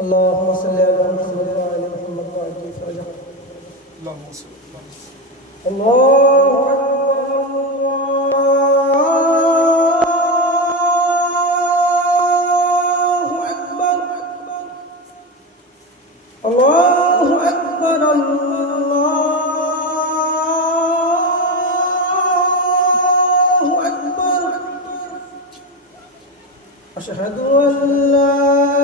اللهم صل على محمد وعلى محمد وعلى فرجه اللهم صل الله أكبر. الله أكبر. الله أكبر. أشهد أن لا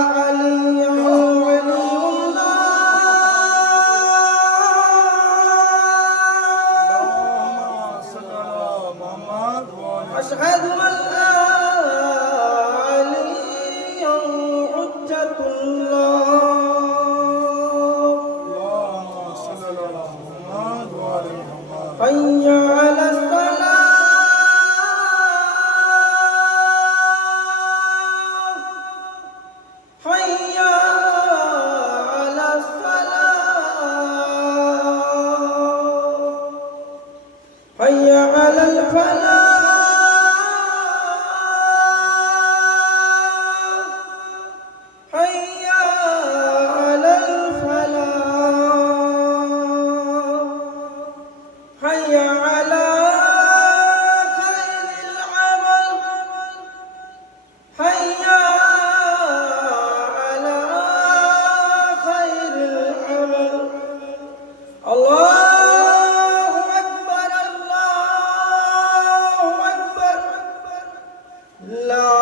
أشهد أن لا عليا حجة الله. حي على الصلاة حي على الصلاة حي على الفلاح. love